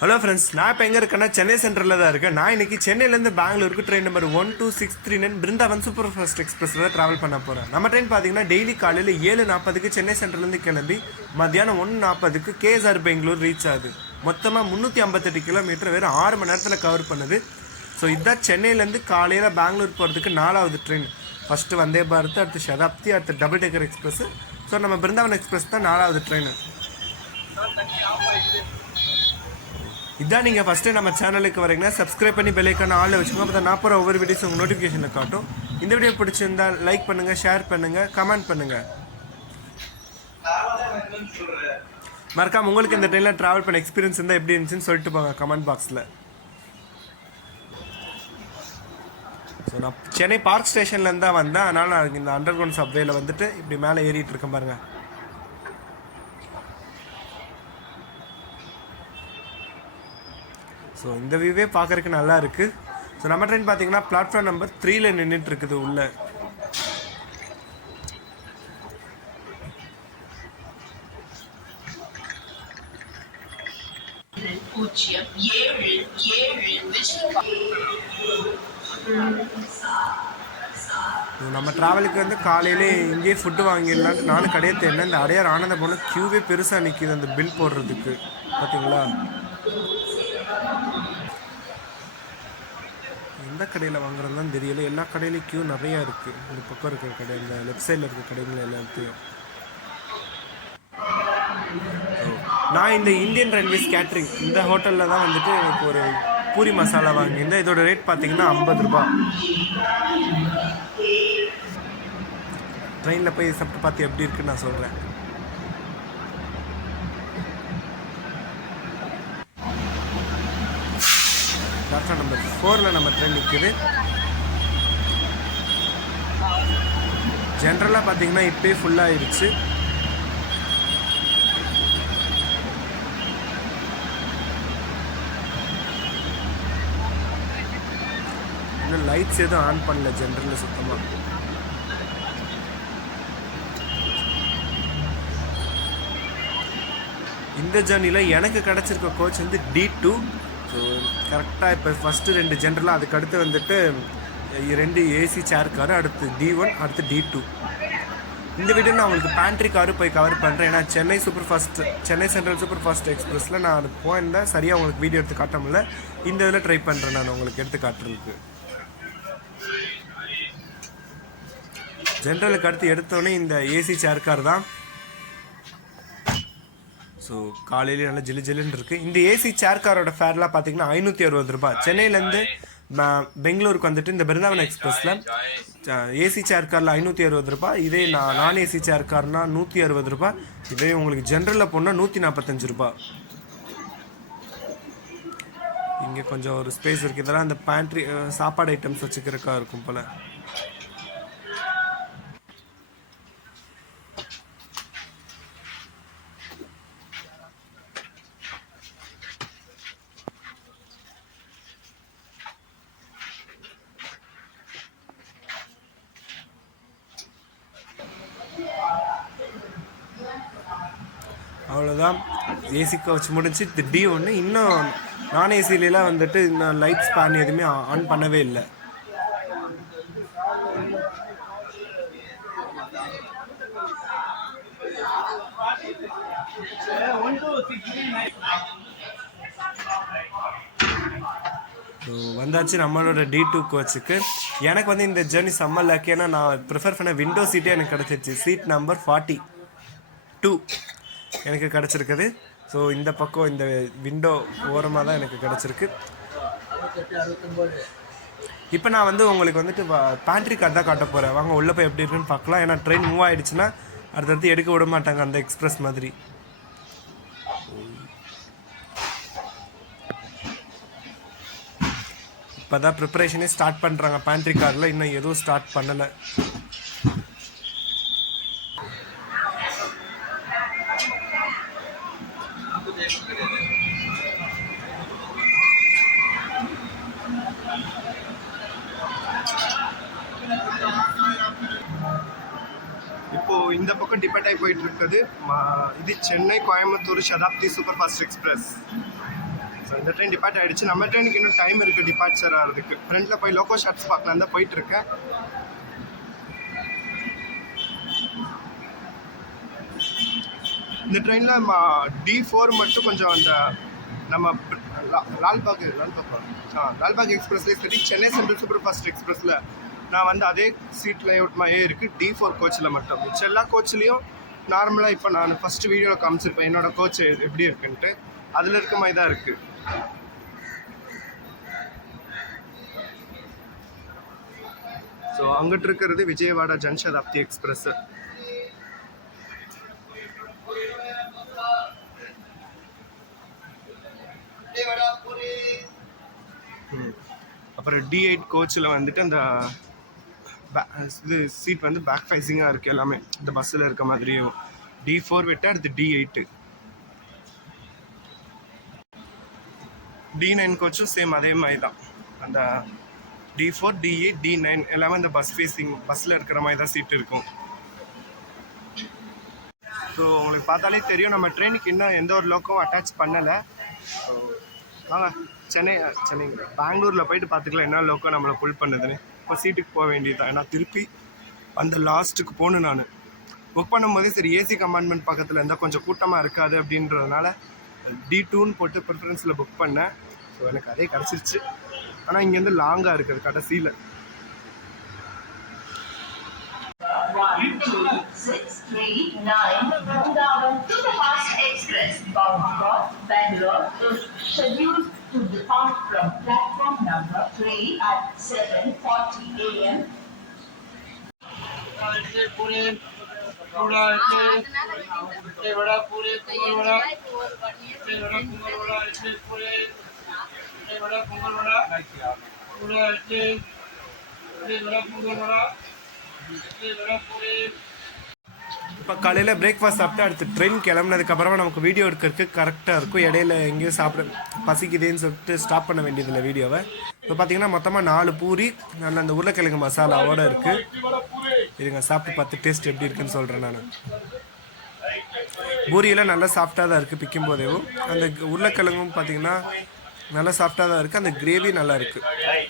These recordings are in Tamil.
ஹலோ ஃப்ரெண்ட்ஸ், நான் இப்போ எங்கே இருக்கேன்னா சென்னை சென்ட்ரலில் தான் இருக்கேன். நான் இன்றைக்கி சென்னையிலேருந்து பெங்களூருக்கு train number 12639 Brindavan super fast எக்ஸ்பிரஸில் தான் ட்ராவல் பண்ண போகிறேன். நம்ம ட்ரெயின் பார்த்தீங்கன்னா டெய்லி காலையில் 7:40 சென்னை சென்ட்ரலேருந்து கிளம்பி மத்தியானம் 1:40 கேஎஸ்ஆர் பெங்களூர் ரீச் ஆகுது. மொத்தமாக 358 கிலோமீட்டர் வெறும் 6 மணி நேரத்தில் கவர் பண்ணுது. ஸோ இதுதான் சென்னையிலேருந்து காலையில் பெங்களூர் போகிறதுக்கு 4வது ட்ரெயின். ஃபஸ்ட்டு வந்தே பாரத், அடுத்து சதாப்தி, அடுத்து டபுள் டேக்கர் எக்ஸ்பிரஸ். ஸோ நம்ம பிருந்தாவன் எக்ஸ்பிரஸ் தான் 4வது ட்ரெயின். இதான் நீங்கள் ஃபஸ்ட்டு நம்ம சேனலுக்கு வரீங்கன்னா சப்ஸ்கிரைப் பண்ணி பெல் ஐக்கான ஆளில் வச்சுக்கோங்க. அப்போ தான் நான் போகிற ஒவ்வொரு வீடியோஸ் உங்கள் நோட்டிஃபிகேஷனில் காட்டும். இந்த வீடியோ பிடிச்சிருந்தால் லைக் பண்ணுங்கள், ஷேர் பண்ணுங்கள், கமெண்ட் பண்ணுங்கள். மறக்காம உங்களுக்கு இந்த ட்ரெயினில் ட்ராவல் பண்ண எக்ஸ்பீரியன்ஸ் இருந்தால் எப்படி இருந்துச்சுன்னு சொல்லிட்டு போங்க கமெண்ட் பாக்ஸில். ஸோ நான் சென்னை பார்க் ஸ்டேஷன்லேருந்து தான் வந்தேன். அதனால் நான் இந்த அண்டர் கிரவுண்ட் சப்வேயில் வந்துட்டு இப்படி மேலே ஏறிட்டு இருக்கேன் பாருங்கள். ஸோ இந்த வியூவே பார்க்குறதுக்கு நல்லா இருக்குது. ஸோ நம்ம ட்ரெயின் பார்த்தீங்கன்னா பிளாட்ஃபார்ம் நம்பர் 3ல் நின்றுட்டு இருக்குது உள்ள. நம்ம ட்ராவலுக்கு வந்து காலையிலே இங்கேயே ஃபுட்டு வாங்கிடலான்ட்டு நானும் கடையை தேடினேன். இந்த அடையார் ஆனந்த போன க்யூவே பெருசாக நிற்கிது அந்த பில் போடுறதுக்கு. பார்த்தீங்களா, எந்த கடையில் வாங்குறதுலாம் தெரியல. எல்லா கடையிலையும் க்யூ நிறையா இருக்குது. இந்த பக்கம் இருக்கிற கடை, இந்த லெஃப்ட் சைடில் இருக்கிற கடைகள் எல்லாத்தையும். நான் இந்த இந்தியன் ரயில்வேஸ் கேட்ரிங் இந்த ஹோட்டலில் தான் வந்துட்டு எனக்கு ஒரு பூரி மசாலா வாங்கியிருந்தேன். இதோட ரேட் பார்த்தீங்கன்னா 50 ரூபா. ட்ரெயினில் போய் சாப்பிட்டு பார்த்து எப்படி இருக்குன்னு நான் சொல்கிறேன். பிளாட்ஃபார்ம் நம்பர் 4ல் நம்ம ட்ரெயின் நிற்குது. ஜென்ரலாக பார்த்தீங்கன்னா இப்போயே ஃபுல்லாகிடுச்சு. இன்னும் லைட்ஸ் எதுவும் ஆன் பண்ணல ஜென்ரலில் சுத்தமாக. இந்த ஜர்னியில் எனக்கு கிடச்சிருக்க கோச் வந்து D2. ஸோ கரெக்டாக இப்போ ஃபஸ்ட்டு 2 ஜென்ரலாக, அதுக்கு அடுத்து வந்துட்டு 2 ஏசி சேர் காரு, அடுத்து D1, அடுத்து D2. இந்த வீடியோ நான் உங்களுக்கு பேண்ட்ரி காரு போய் கவர் பண்ணுறேன். ஏன்னா சென்னை சென்ட்ரல் சூப்பர் ஃபாஸ்ட் எக்ஸ்பிரஸில் நான் அது போயிருந்தேன். சரியாக உங்களுக்கு வீடியோ எடுத்து காட்ட முடியல. இந்த இதில் ட்ரை பண்ணுறேன் நான் உங்களுக்கு எடுத்து காட்டுறதுக்கு. ஜென்ரலுக்கு அடுத்து எடுத்தோடனே இந்த ஏசி சேர் கார் தான். ஸோ காலையிலே நல்லா ஜில்லுன்னு இருக்குது. இந்த ஏசி சேர் காரோட ஃபேர்லாம் பார்த்தீங்கன்னா 560 ரூபா. சென்னையிலேருந்து பெங்களூருக்கு வந்துட்டு இந்த பிருந்தாவன் எக்ஸ்பிரஸில் ஏசி சேர் காரில் 560 ரூபா. இதே நான் ஏசி சேர் கார்னா 160 ரூபா. இதே உங்களுக்கு ஜென்ரலில் போனால் 145 ரூபா. இங்கே கொஞ்சம் ஒரு ஸ்பேஸ் இருக்குது. இதெல்லாம் அந்த பேண்ட்ரி சாப்பாடு ஐட்டம்ஸ் வச்சுக்கிறக்கா இருக்கும் போல். அவ்வளோதான், ஏசி கோச் முடிஞ்சு. இது D1. இன்னும் நான் ஏசிலாம் வந்துட்டு இன்னும் லைட்ஸ் பேன் எதுவுமே ஆன் பண்ணவே இல்லை. ஸோ வந்தாச்சு நம்மளோட D2 கோச்சுக்கு. எனக்கு வந்து இந்த ஜேர்னி செம்ம லக்கு. ஏன்னா நான் ப்ரிஃபர் பண்ண விண்டோ சீட்டே எனக்கு கிடச்சிருச்சு. சீட் நம்பர் 42 எனக்கு கிடச்சிருக்குது. ஸோ இந்த பக்கம் இந்த விண்டோ ஓரமாக தான் எனக்கு கிடச்சிருக்கு. இப்போ நான் வந்து உங்களுக்கு வந்துட்டு பேண்ட்ரி கார் தான் காட்ட போகிறேன். வாங்க உள்ளே போய் எப்படி இருக்குன்னு பார்க்கலாம். ஏன்னா ட்ரெயின் மூவ் ஆகிடுச்சுன்னா அடுத்தடுத்து எடுக்க விட மாட்டாங்க அந்த எக்ஸ்பிரஸ் மாதிரி. இப்போ தான் ப்ரிப்பரேஷனே ஸ்டார்ட் பண்ணுறாங்க பேண்ட்ரி காரில். இன்னும் எதுவும் ஸ்டார்ட் பண்ணலை. இப்போது இந்த பக்கம் டிபெட் ஆகி போயிட்டு இருக்குது. இது Chennai Coimbatore Shatabdi super fast express. So இந்த ட்ரெயின் டிபார்ட் ஆகிடுச்சு. நம்ம ட்ரெயினுக்கு இன்னும் டைம் இருக்குது டிபார்ச்சர் ஆகிறதுக்கு. ஃப்ரெண்டில் போய் லோக்கோ ஷாட்ஸ் பார்க்கலாம் தான் போயிட்டுருக்கேன். இந்த ட்ரெயினில் D4 மட்டும் கொஞ்சம் அந்த நம்ம லால்பாக் எக்ஸ்பிரஸ்லேயே சரி, சென்னை சென்ட்ரல் சூப்பர் ஃபாஸ்ட் எக்ஸ்பிரஸில் நான் வந்து அதே சீட் லேஅவுட் மாதிரியே இருக்குது. D4 கோச்சில் மட்டும். மிச்ச எல்லா கோச்சிலையும் நார்மலாக இப்போ நான் ஃபஸ்ட்டு வீடியோவில் காமிச்சிருப்பேன் என்னோடய கோச் எப்படி இருக்குன்ட்டு. அதில் இருக்க மாதிரி தான் இருக்குது. ஸோ அங்கிட்டு இருக்கிறது விஜயவாடா ஜன்சதாப்தி எக்ஸ்பிரஸ். அப்புறம் D8 கோச்சில் வந்துட்டு அந்த இது சீட் வந்து பேக் ஃபைஸிங்காக இருக்குது எல்லாமே இந்த பஸ்ஸில் இருக்க மாதிரியும். D4 விட்டால் அடுத்து D8. D9 கோச்சும் சேம் அதே மாதிரி தான். அந்த D4, D8, D9 எல்லாமே இந்த பஸ் ஃபேஸிங் பஸ்ஸில் இருக்கிற மாதிரி தான் சீட் இருக்கும். ஸோ உங்களுக்கு பார்த்தாலே தெரியும் நம்ம ட்ரெயினுக்கு இன்னும் எந்த ஒரு லோக்கும் அட்டாச் பண்ணலை. ஸோ வாங்க சென்னை பெங்களூரில் போயிட்டு பார்த்துக்கலாம் என்ன லோக்கோ நம்மளை புல் பண்ணுதுன்னு. இப்போ சீட்டுக்கு போக வேண்டியது தான். ஏன்னா திருப்பி அந்த லாஸ்ட்டுக்கு போகணும். நான் புக் பண்ணும்போதே சரி ஏசி கம்பார்ட்மெண்ட் பக்கத்தில் இருந்தால் கொஞ்சம் கூட்டமாக இருக்காது அப்படின்றதுனால D2ன்னு போட்டு ப்ரிஃபரன்ஸில் புக் பண்ணேன். ஸோ எனக்கு அதே கிடச்சிருச்சு. ஆனால் இங்கேருந்து லாங்காக இருக்குது கடைசியில். 1269 Vrindavan Superfast Express bound for Bangalore is scheduled to depart from platform number 3 at 7:40 a.m. இப்போ காலையில் பிரேக்ஃபாஸ்ட் சாப்பிட்டு அடுத்து ட்ரெயின் கிளம்புனதுக்கப்புறமா நமக்கு வீடியோ எடுக்கிறதுக்கு கரெக்டாக இருக்கும். இடையில எங்கேயும் சாப்பிட பசிக்குதுன்னு சொல்லிட்டு ஸ்டாப் பண்ண வேண்டியதில்லை வீடியோவை. இப்போ பார்த்தீங்கன்னா மொத்தமாக 4 பூரி நல்ல அந்த உருளைக்கிழங்கு மசாலாவோடு இருக்குது. இதுங்க சாப்பிட்டு பார்த்து டேஸ்ட் எப்படி இருக்குன்னு சொல்கிறேன் நான். பூரியெல்லாம் நல்லா சாஃப்டாக தான் இருக்குது பிக்கும் போதேவும். அந்த உருளைக்கிழங்கும் பார்த்தீங்கன்னா நல்லா சாஃப்டாக தான் இருக்குது. அந்த கிரேவி நல்லா இருக்குது.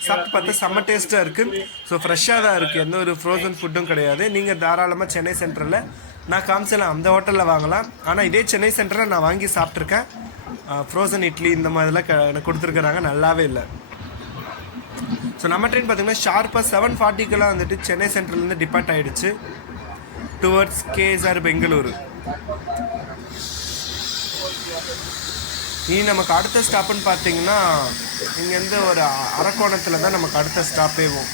சாப்பிட்டு பார்த்தா செம்ம டேஸ்ட்டாக இருக்குது. ஸோ ஃப்ரெஷ்ஷாக தான் இருக்குது. எந்த ஒரு ஃப்ரோசன் ஃபுட்டும் கிடையாது. நீங்கள் தாராளமாக சென்னை சென்ட்ரலில் நான் காமிச்சலாம் அந்த ஹோட்டலில் வாங்கலாம். ஆனால் இதே சென்னை சென்டரில் நான் வாங்கி சாப்பிட்ருக்கேன். ஃப்ரோசன் இட்லி இந்த மாதிரிலாம் எனக்கு கொடுத்துருக்குறாங்க. நல்லாவே இல்லை. ஸோ நம்ம ட்ரெயின் பார்த்திங்கன்னா ஷார்ப்பாக 7:40க்கெல்லாம் வந்துட்டு சென்னை சென்ட்ரல்லேருந்து டிபார்ட் ஆகிடுச்சு டுவர்ட்ஸ் KSR பெங்களூரு. இனி நமக்கு அடுத்த ஸ்டாப்புன்னு பார்த்தீங்கன்னா இங்கேருந்து ஒரு அரக்கோணத்தில் தான் நமக்கு அடுத்த ஸ்டாப்பேவும்.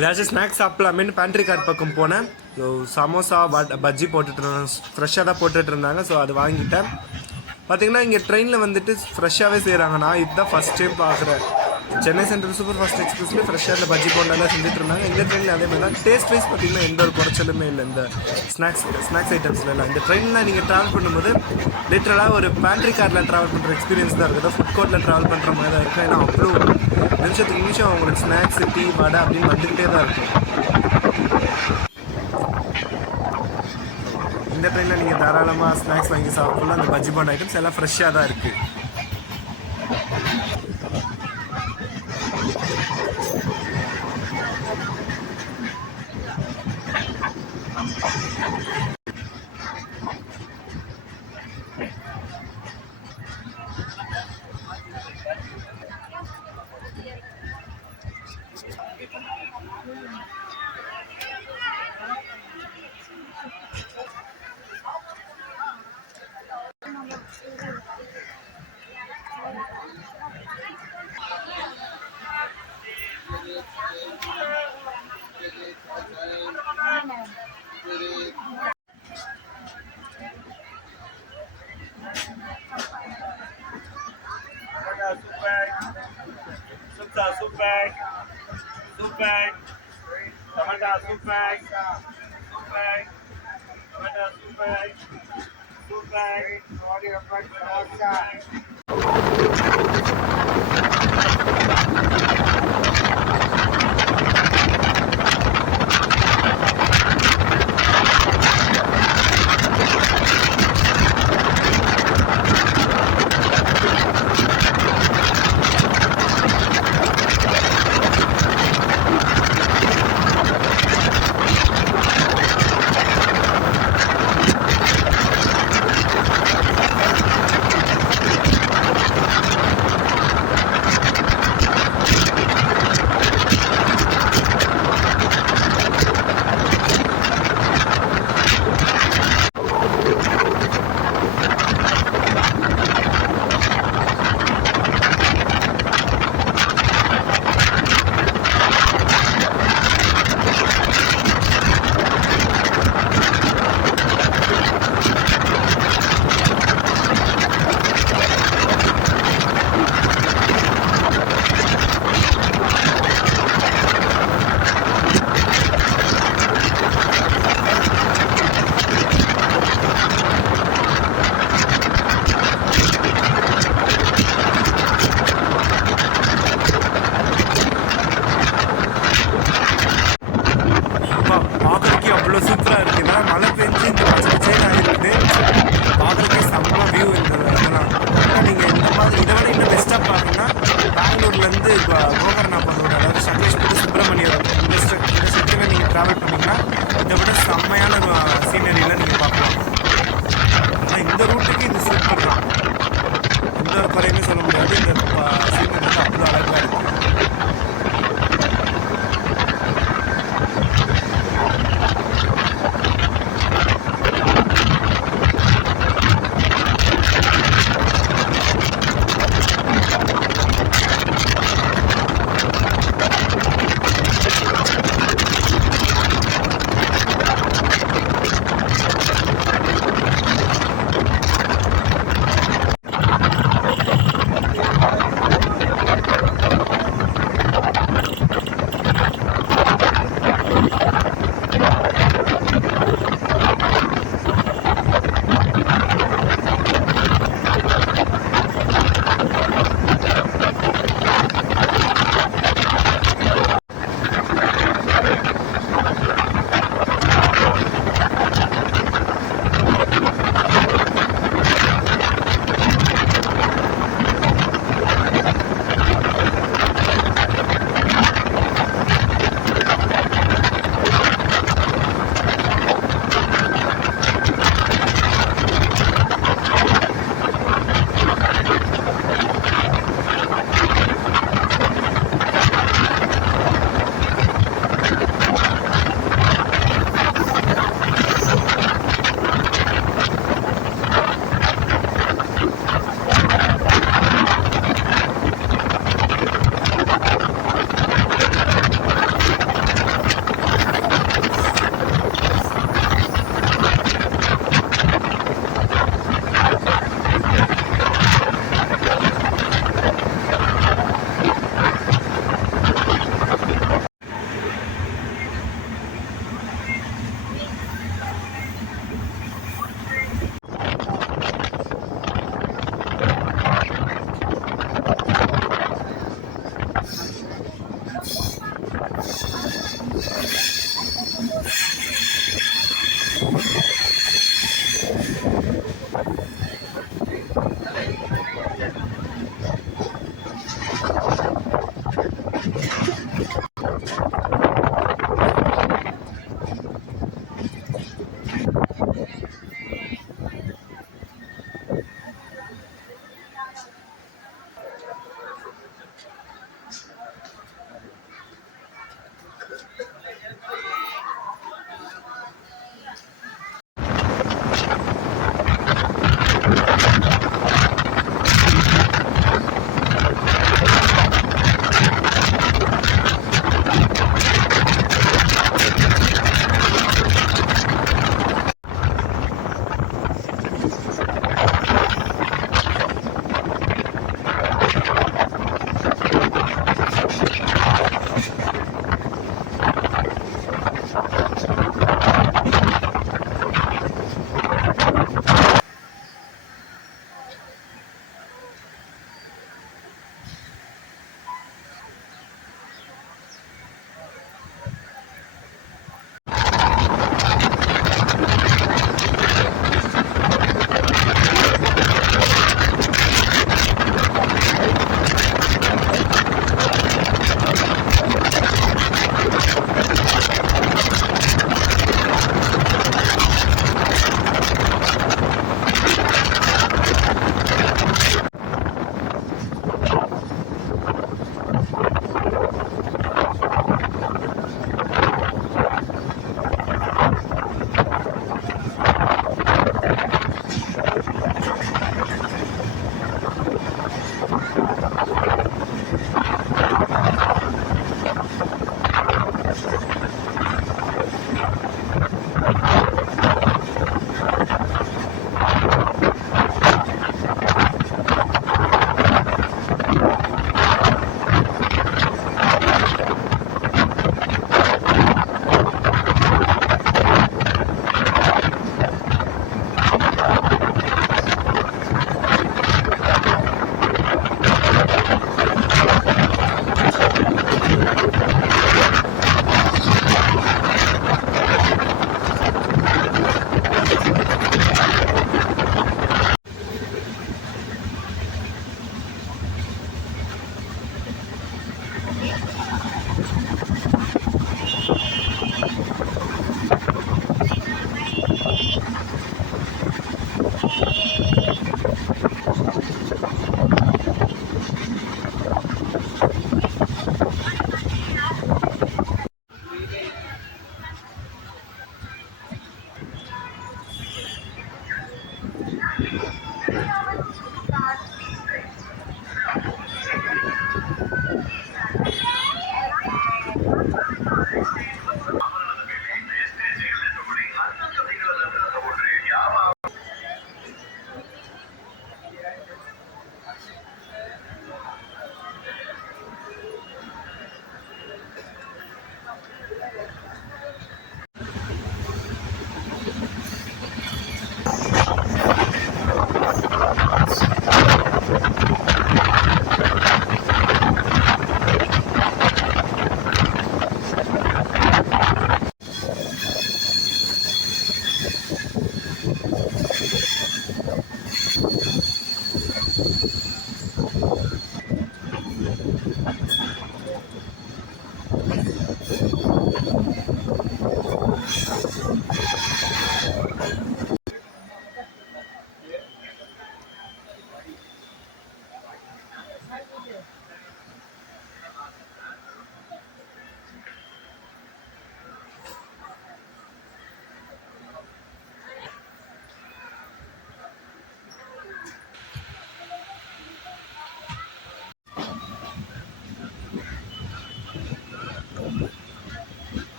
ஏதாச்சும் ஸ்நாக்ஸ் சாப்பிடலாமேன்னு பேண்ட்ரி கார்ட் பக்கம் போனேன். ஸோ சமோசா பஜ்ஜி போட்டுட்டு இருந்தாங்க, ஃப்ரெஷ்ஷாக தான் போட்டுட்டு இருந்தாங்க. ஸோ அது வாங்கிட்டேன். பார்த்தீங்கன்னா இங்கே ட்ரெயினில் வந்துட்டு ஃப்ரெஷ்ஷாகவே செய்கிறாங்க. நான் இதுதான் ஃபஸ்ட் டைம் பார்க்குறேன். சென்னை சென்ட்ரல் சூப்பர் ஃபாஸ்ட் எக்ஸ்பிரஸ்லேயே ஃப்ரெஷ்ஷாக இந்த பஜ்ஜி போண்டாலாம் செஞ்சுட்டு இருந்தாங்க. இந்த ட்ரெயினில் அதே மாதிரி தான். டேஸ்ட் வைஸ் பார்த்தீங்கன்னா எந்த ஒரு குறைச்சலுமே இல்லை இந்த ஸ்நாக்ஸ் ஐட்டம்ஸ்லாம். இந்த ட்ரெயினில் நீங்கள் ட்ராவல் பண்ணும்போது லிட்டரலாக ஒரு பேண்ட்ரி காரில் ட்ராவல் பண்ணுற எக்ஸ்பீரியன்ஸ் தான் இருக்குது. ஃபுட் கோர்ட்டில் ட்ராவல் பண்ணுற மாதிரி தான் இருக்குது. ஏன்னா அவ்வளோ நிமிஷத்துக்கு நிமிஷம் உங்களுக்கு ஸ்நாக்ஸ், டீ, வடை அப்படின்னு வந்துக்கிட்டே தான் இருக்கும். இந்த ட்ரெயினில் நீங்கள் தாராளமாக ஸ்நாக்ஸ் வாங்கி சாப்பிடலாம். அந்த பஜ்ஜி போண்டா ஐட்டம்ஸ் எல்லாம் ஃப்ரெஷ்ஷாக தான் இருக்குது.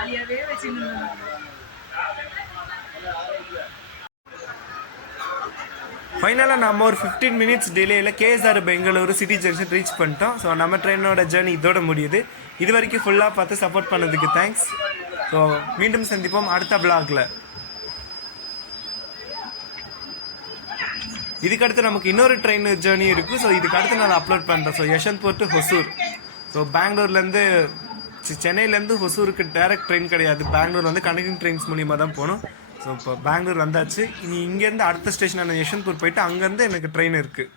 ஜாலியாவே வச்சுன்னு ஃபைனலாக நம்ம ஒரு 15 மினிட்ஸ் டிலேயில் KSR Bengaluru city junction reach பண்ணிட்டோம். ஸோ நம்ம ட்ரெயினோட ஜேர்னி இதோட முடியுது. இது வரைக்கும் ஃபுல்லாக பார்த்து சப்போர்ட் பண்ணதுக்கு தேங்க்ஸ். ஸோ மீண்டும் சந்திப்போம் அடுத்த பிளாகில். இதுக்கடுத்து நமக்கு இன்னொரு ட்ரெயின் ஜேர்னி இருக்குது. ஸோ இதுக்கடுத்து நான் அப்லோட் பண்ணுறேன். So Yeshwanthpur to Hosur. So பெங்களூர்லேருந்து சென்னையிலேருந்து ஹொசூருக்கு டேரக்ட் ட்ரெயின் கிடையாது. பெங்களூர் வந்து கனெக்டிங் ட்ரெயின்ஸ் மூலியமாக தான் போகணும். ஸோ இப்போ பெங்களூர் வந்தாச்சு. இனி இங்கேருந்து அடுத்த ஸ்டேஷனான யஷ்வந்த்பூர் போயிட்டு அங்கேருந்து எனக்கு ட்ரெயின் இருக்குது.